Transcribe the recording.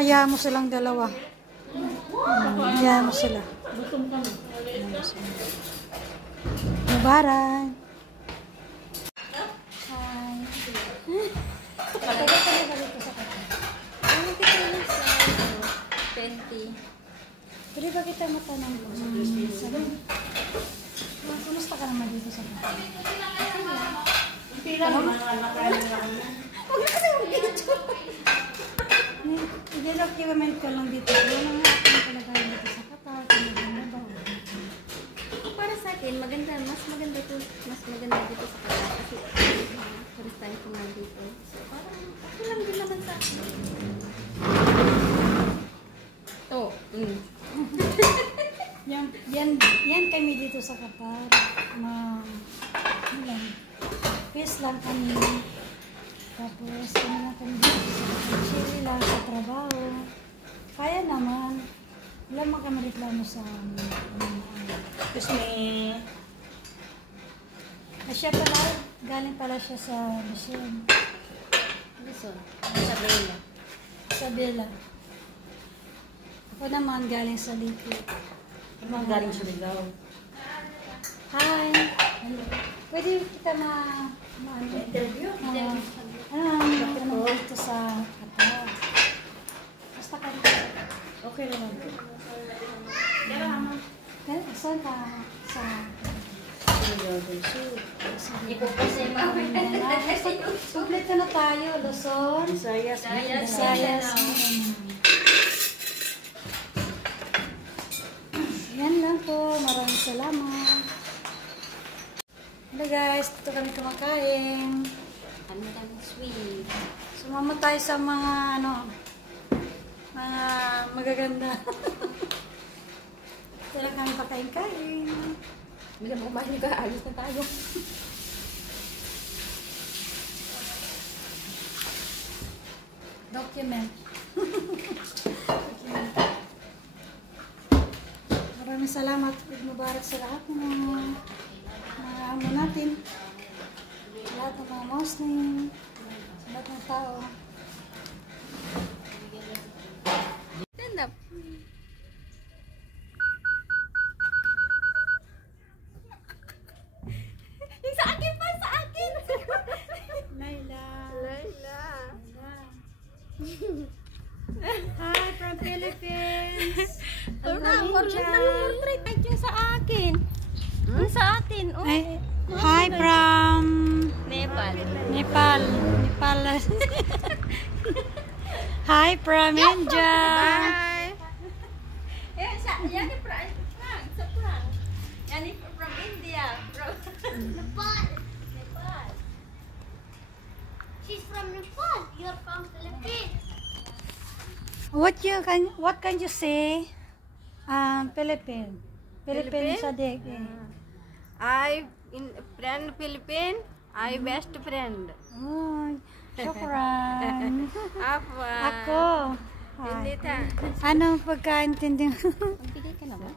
hayaan mo silang dalawa. Hayaan mo sila. Mubarak. Hi. Katagal ka na dito sa kata? Ano kita yung sa 20? Pwede ba kita matanong ko? Sabi, kumusta ka naman dito sa kata? Tira naman nakain lang. Huwag na kasi mag-video. I-document ko lang dito. Yung mga aking kalagayan dito sa kata. Maganda ba? Para sa akin, mas maganda dito sa kata. Kasi first time ko nga dito. So parang ako lang din naman sa akin. Yan kami dito sa Qatar. Peace lang kami. Tapos kami lang kami dito sa Qatar. Chill lang sa trabaho. Kaya naman. Wala man kami reklamo sa Tapos may... siya pala, galing pala siya sa Luzon. Luzon. Isabela. Isabela. Ako naman galing sa Lipi. Mga galing sa Ligaw. Hi! Pwede kita Interview? Ano dito sa Qatar. Basta ka dito. Okay naman. Saan ka? Sa Ipupasay pa ako. Kompleto na tayo. Luzon. Visayas. Visayas. Yan lang po. Maraming salamat. Hello guys. Dito kami kumakain. Kami sweet. Sumama tayo sa mga mga magaganda. Ito lang kami pakain-kain. Bila mo kumain ka, alis na tayo. Document. Maraming salamat. Mubarak sa lahat ng mga amo natin. Sa lahat ng mga Muslim. Sa lahat ng tao. Stand up. Yung sa akin pa, sa akin! Laila. Laila. Hi from Philippines. Portrait yung sa akin. Yung sa atin. Oh. Hi from Nepal. Nepal. Hi from India. Bye. Yan ni Frank. Sa Frank. Yan ni from India. Nepal. She's from Nepal. You're from Philippines. What can you say? Philippine Sadik. I in friend Philippine. I best friend. Oh, syukran. Apa? Ako. Hindi ta. Anong pagkaintindi mo? Magbigay ka na ba?